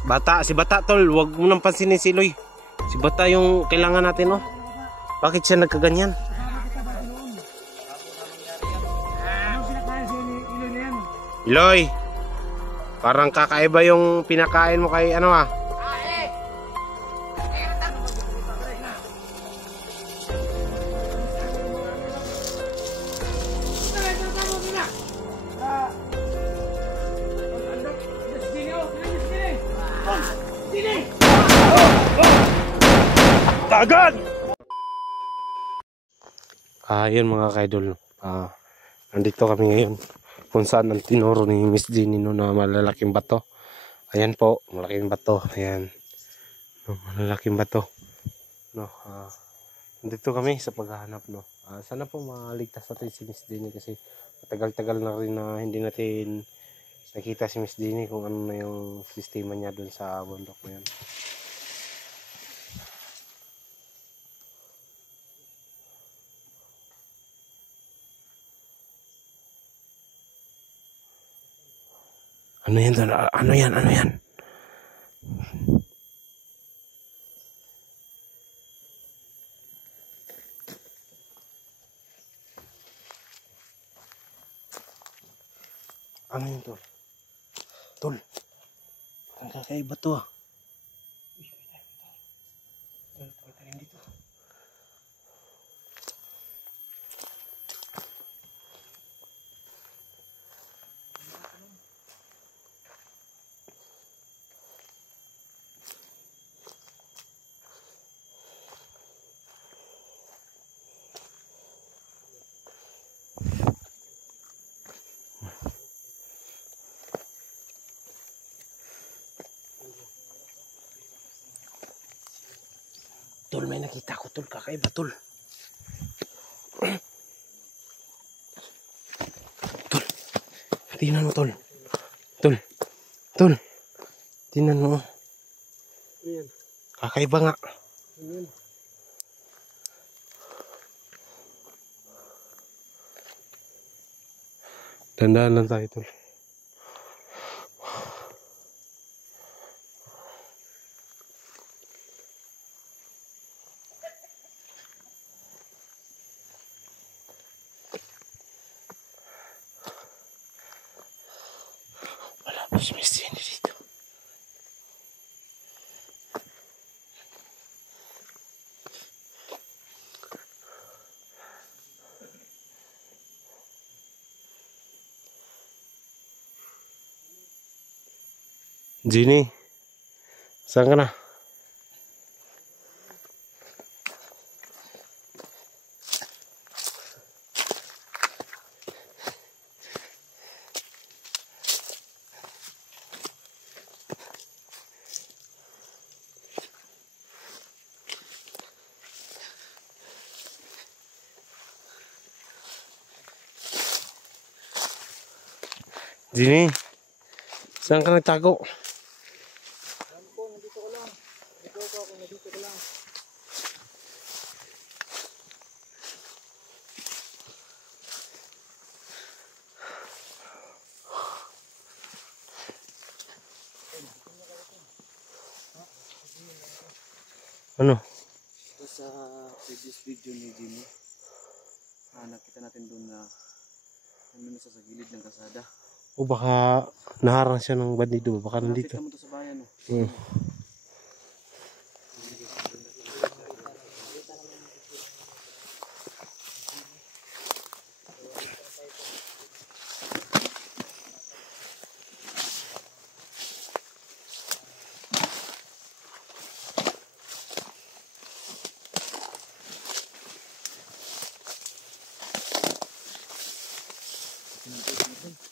Bata, si Bata tol, wag mo nang pansinin si Iloy. Si Bata yung kailangan natin, oh. Bakit siya nagkaganyan? Iloy, parang kakaiba yung pinakain mo kay ano ah. Agad! Yun mga kaidol. Nandito kami ngayon kung saan ang tinuro ni Miss Jenny no, na malalaking bato. Ayan po, malaking bato. Ayan. No, malalaking bato. No, nandito kami sa paghahanap. No. Sana po maligtas natin si Miss Jenny kasi matagal-tagal na rin na hindi natin nakita si Miss Jenny kung ano na yung sistema niya dun sa bundok na yan. Ano yan? Ano yan? Ano yan? Ano yun, Tol? Tol, ang kakaiba to ah. Tol, pakita rin dito. Tol, may nakita ko, Tol. Kakaiba, Tol. Tol, tingnan mo, Tol. Tol, Tol, tingnan mo. Kakaiba nga. Dandaan lang tayo, Tol. Wala pa si Miss Jenny dito. Jenny, saan ka na? Jenny, saan ka nagtago? Nandito ko lang. Ikaw ko ako, nandito ko lang. Ano? Sa previous video ni Jimmy, nakita natin doon na nandun na sa gilid ng kasada. O baka naharang siya ng bandido. Baka nandito. Nakita mo to sa bayan, no?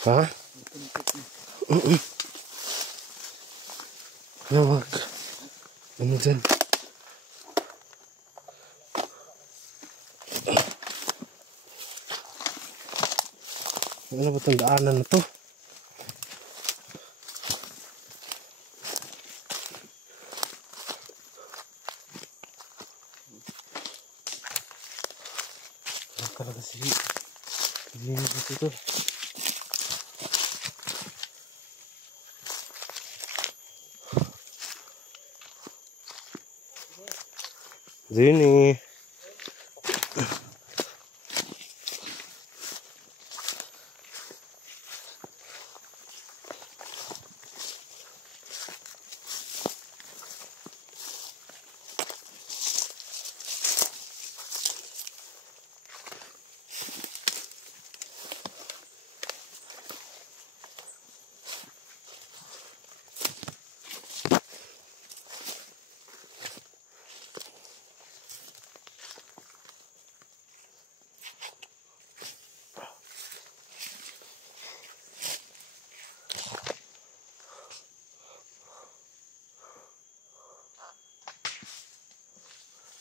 Ha? Ano wag? Ano dyan? Ano ba itong daanan na to? Ano talaga si Hindi na dito to. Jenny.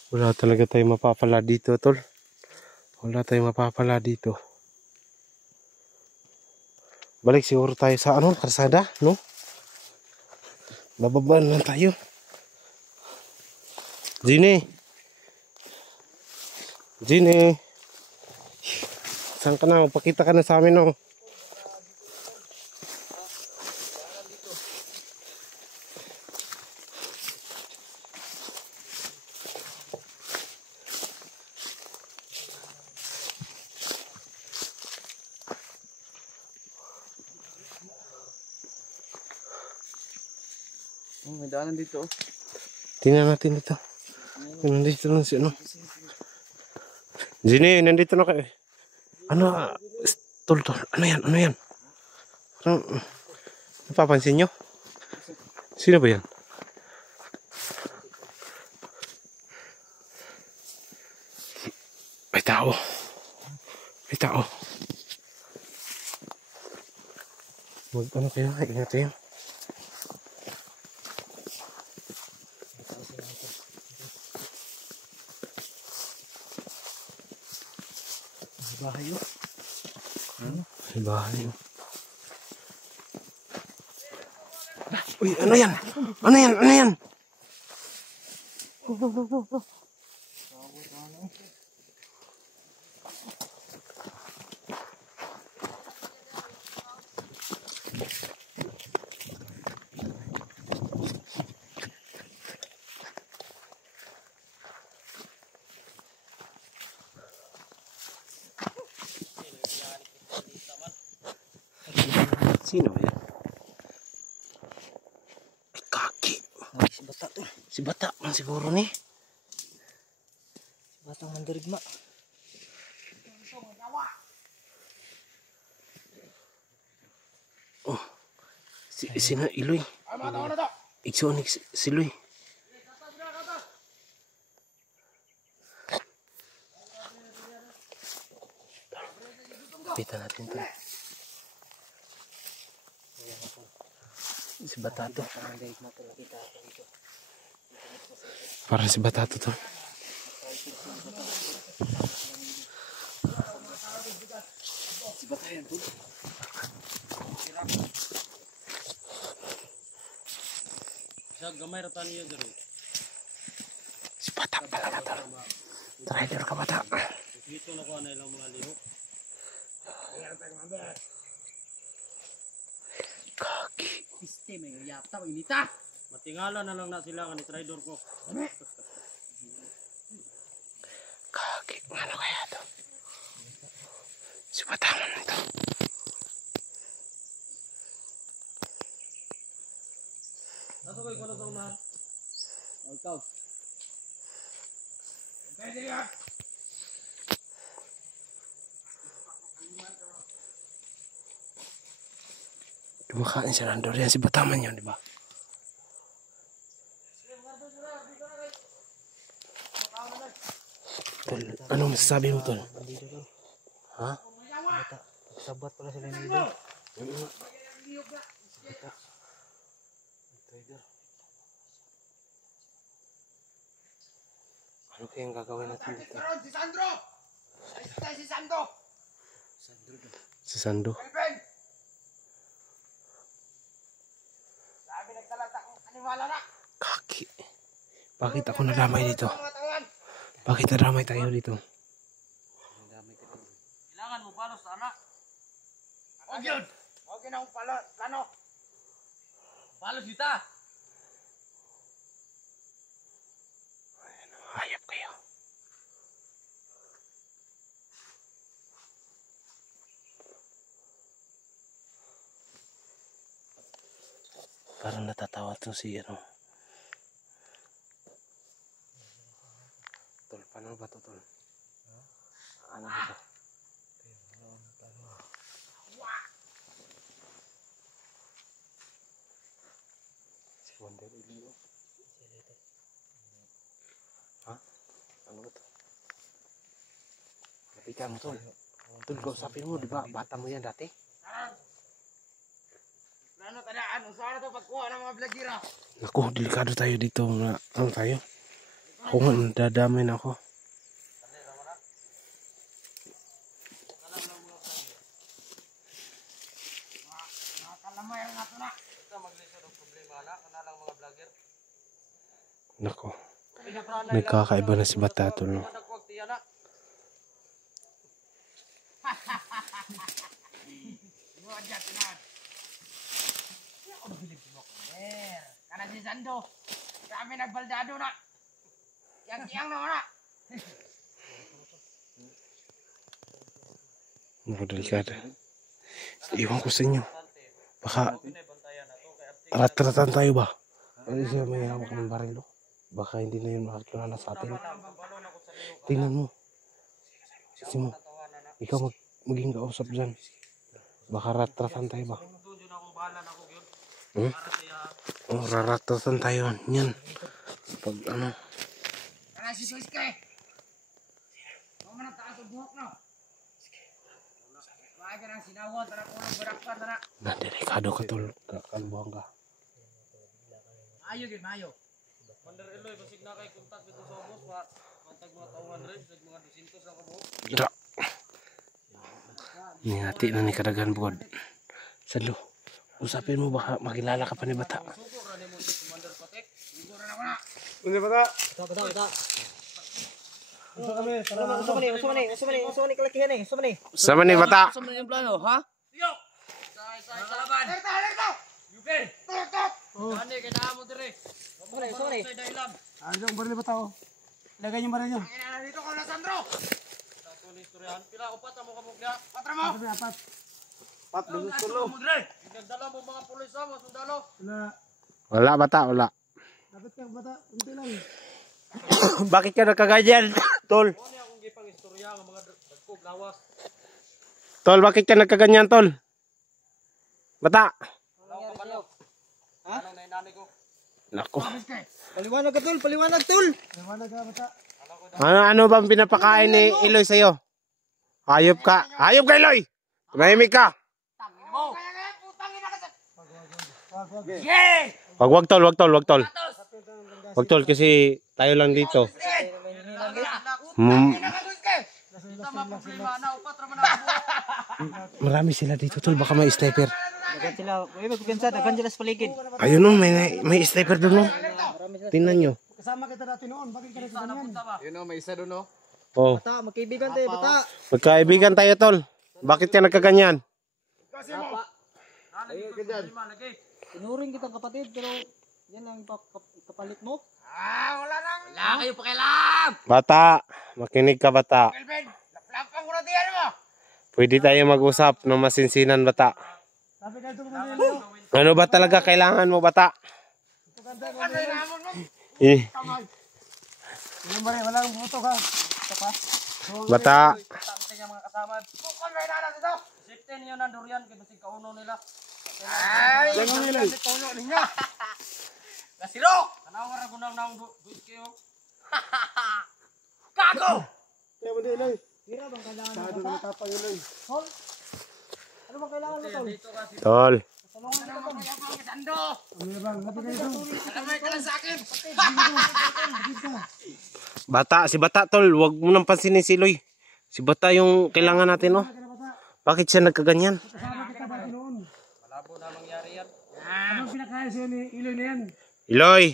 Wala talaga tayong mapapala dito, tol. Wala tayong mapapala dito. Balik siguro tayo sa ano, kalsada, no? Bababa na lang tayo. Jenny. Jenny. Saan ka na? Pakita ka na sa amin, no? Oh, may daanan dito. Tingnan natin dito. Nandito lang si ano. Jenny, nandito na kayo. Ano? Tol. Ano yan? Ano yan? Parang, napapansin nyo? Sino ba yan? May tao. May tao. Ano kayo? Ingat kayo. Bahay yun. May bahay. Uy, ano yan? Ano yan? Ano yan? Sino ba yan? Ay, kaki. Ay, si Bata to. Si Bata man siguro ni. Si Batang mandirigma. Oh. Sino Iloy? Ikso ni si Iloy. Kita natin to. Si Bata to. Para si Bata to. Si Bata yan to. Gamay ratan niyo dito. Si Bata pala na to. Rider ka Bata. Dito na ko na ilang mga liho. Kaki. Piste may yata inita. Matingala na lang na sila kan trader ko. Kaki. Ano kaya to? Si Bata man to. Ato kay kono sa unahan. O ikaw. Pwede yan. Kumakain siya ng durian. Si Bata man yun, di ba? Tol, anong masasabi mo, Tol? Ha? Bata. Sabat pala sila ni Ido. Bata. Trader. Ano kayang gagawin natin dito? Si Sandro! Si Sandro! Sandro daw. Si Sando. Sabi nagsalata kung kaniwala na! Kaki. Bakit ako nadamay dito? Mga tangan! Bakit nadamay tayo dito? Ang dami ka dito. Kailangan mo palos sana. Huwag yun! Huwag yun ang plano! Palos dita. Hayop kayo. Parang natatawa to si ano. Tol, paano ba to, tol? Ano ba to? Si Wonder Ilio. Ha? Ano ba to? Lapitan mo, tol. Tol, kausapin mo, di ba? Bata mo yan dati. Ano tadaan? Ang sana to pagkuha ng mga vloggira. Naku, delikado tayo dito. Ano tayo? Ako nga, nadadamay na ako. Nakalamay ang nato na. Naku, nagkakaiba na si Bata, tol. No? Karena si Sando, kami nagbaldado na. Yang naman na. Naku, delikado. Iwan ko sa inyo. Baka rat-ratan tayo ba? Ano siya may hawak ng barilo? Baka hindi na yun makakilala sa atin. Tingnan mo. Kasi mo. Ikaw maging kausap dyan. Baka rat-ratan tayo ba? Hmm? Oh, raratatan tayo. Yan. Pag ano. Karena si Suiske. Mau mana taas ang buhok no? Wag ka nang sinawon, tara ko ng berakpan tara. Na, delikado ka, tol. Kakalbuhan ka. Ayo gid, mayo. Wonder Eloy, basig na kay kontak dito sa boss, matag mga taungan rin, sa mga 200 ang kabuok. Dra. Ningati na ni kadagan bukod. Sando. Usapin mo baka makilala ka pa ni Bata. Sugo ra nimo si Commander Patek. Siguro na ko na. Hindi Bata. Bata. Usa man kalakihan eh. Sama ni Bata. Asa man yung plano, ha? Yo. Sa laban. Alerta. Yuke. Tutok. Ani kay naa mo dire. Usa man. Sa dailan. Anong baril ba tao? Lagay niyo baril niyo. Ang ina dito ko na Sandro. Sa tuloy istoryahan pila upat mo kamog niya. Patra mo. Apat. Pat dulos tulo. Nagdala mo mga pulis mo sundalo. Wala Bata, wala. Dapat ka bata, unti lang. Bakit ka nagkaganyan, Tol? Ano niya akong gipang istorya ng mga dagkog lawas. Tol, bakit ka nagkaganyan, Tol? Bata. Law ka balo. Ha? Anong nainani ko? Nako. Paliwanag ka tol, paliwanag tol. Paliwanag ka bata. Ano bang pinapakain ni Eloy sa'yo? Hayop ka. Hayop ka, Eloy! Tumahimik ka. Mo. Kaya putang ina ka sa. Yeah. Wag tol. Wag tol kasi tayo lang dito. Kita mga problema na upat ra man ako. Marami sila dito, Tol. Baka may sniper. Dagan sila, magpigansa, dagan sila sa paligid. Ayun no, may sniper doon no. Tingnan nyo. Kasama kita dati noon, bakit ka Sana punta ba? You know, may isa doon no. Oh, Bata, magkaibigan tayo, bata. magkaibigan tayo, Tol. Bakit ka nagkaganyan? Kasi mo. Ayun ka dyan. Lagi. Tinuring kitang kapatid, pero yan ang kapalit mo. Wala nang. Wala kayo pakialam. Bata, makinig ka, bata. Kelvin, lampang ko na diyan mo. Pwede tayo mag-usap ng masinsinan, bata. Sabi ka ito mga Ano ba talaga kailangan mo, bata? Ano yung namon mo? walang buto ka. Bata, Tangte nga mga kasama. Bukon na inanan dito. Safety niyo na durian kay basig kauno nila. Ay, nila. tono ninyo. Nasiro. Tanaw nga ra gunang naong buis kayo. Kago. Kaya mo din, Hira bang kailangan mo bata? Matapang yun, Tol? Ano bang kailangan mo, Tol? Dito kasi Tol. Talungan Ano mo kaya pang Sando? Ano bang? Mabigay ito. Alamay ka lang sa akin. Bata, si Bata, Tol. Huwag mo nang pansinin si Eloy. Si Bata yung kailangan natin, oh. Bakit siya nagkaganyan? Kasama kita dati noon. malabo na mangyari yan. Anong pinakain sa'yo ni Iloy na yan? Eloy,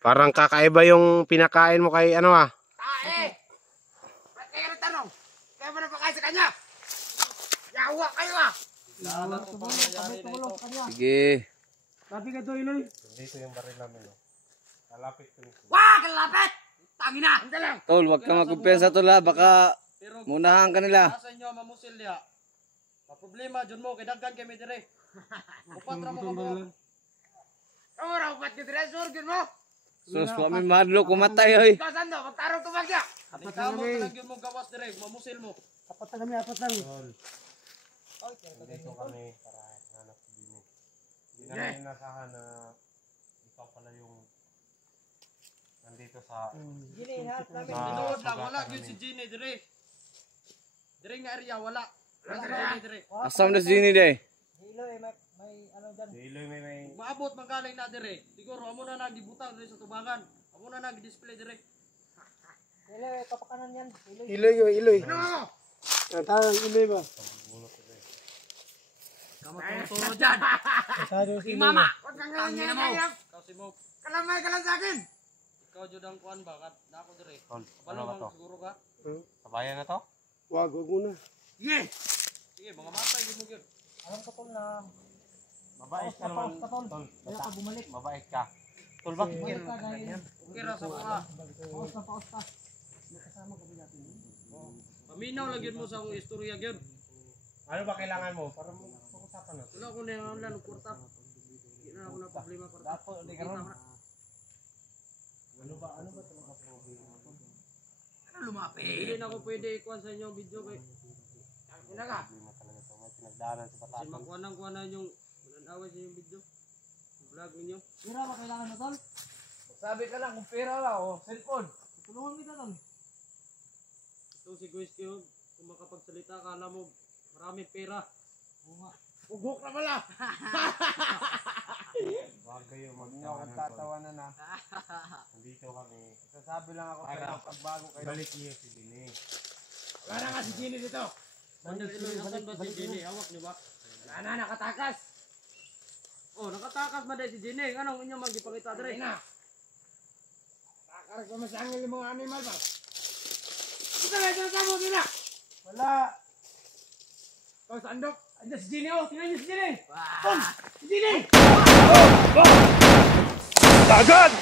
parang kakaiba yung pinakain mo kay ano ah. Tae. Ba't kayo nagtanong? Kaya mo na pa kayo sa kanya? Yawa kayo ah. Lahat po pang nangyari dito. Sige. Sabi ka to, Iloy. Dito yung baril namin, oh. Kalapit ko. Wah, kalapit. Tangina. Hindi lang. Tol, wag ka magkumpensa tol ha, baka Pero munahan ka nila. nasa inyo mamusil niya. Problema dyan mo, kay daggan kami dire. Upat ra mo ka mo. Kamu raw ba't ka dire surgin mo? Sus, kami madlo, kumatay, oy. Ikaw sando, magtarong tumagya. Apat na kami. Lagyan mo gawas dire, mamusil mo. Apat na kami, apat lang. Dito kami para hanap si Jimmy. Hindi namin inasahan na ikaw pala yung nandito sa Tinuod lang, wala yun si Ginny dire. Dire nga area, wala. Wala si Ginny dire. Asam na si Ginny, day. Si Iloy may Maabot magaling na dire. Siguro amo na nagibutang dire sa tubangan. Amo na nag-display dire. Iloy yun, Iloy. Ano? Tawag Iloy ba? Kamu turo dyan. Tawag si Si Iloy. mama. Huwag kang ngayon mo. ngayon. Ikaw si Mo. Kalamay ka lang sa akin. Ikaw jud ang kuan ba? Na ako dire. Tol, Wala ano ba mang to? siguro ka. Kabayan na to? Wag muna. Sige. Sige, mga matay gyud mo gyud. Mabait ka naman. Tol, basta mabait ka. Tol, bakit ganyan? Okay ra sa mga. Paminaw lang yun mo sa akong istorya gyud. Ano ba kailangan mo? Para mag-usapan na. Wala ko na yung lang kurta. Hindi na ako na problema kurta. Dapo, di karon. Ano ba talaga problema? Ano lumapit? Hindi na ako pwede ikuan sa inyong video kay Ina ka. Problema talaga to. May pinagdaanan sa kasi batasan. makuanang-kuanan yung nanaway sa inyong video. Vlog ninyo. Sabi ka lang, kung pera ba, o cellphone. Ito si Guys Kyo, kung makapagsalita ka, alam mo, maraming pera. Ugok na pala. Huwag kayo Hindi ako magtawanan. tatawanan na. Nandito kami. Sasabi lang ako Para kayo, pagbago kayo. Balik niyo si Dini. Wala na nga si Ginny dito. Sandal Iloy, nasan ba si Jenny? Hawak niyo ba? Wala na, nakatakas. Oh, nakatakas ba dahil si Jenny? Anong inyong magipakita dire? Ina. Nakakarag pa masangil yung mga animal ba? Ito na, ito na mo, Ina. Wala. Kau sandok. Ada si Ginny, oh. Tingnan niyo si Ginny. Tom, si Ginny. Agad!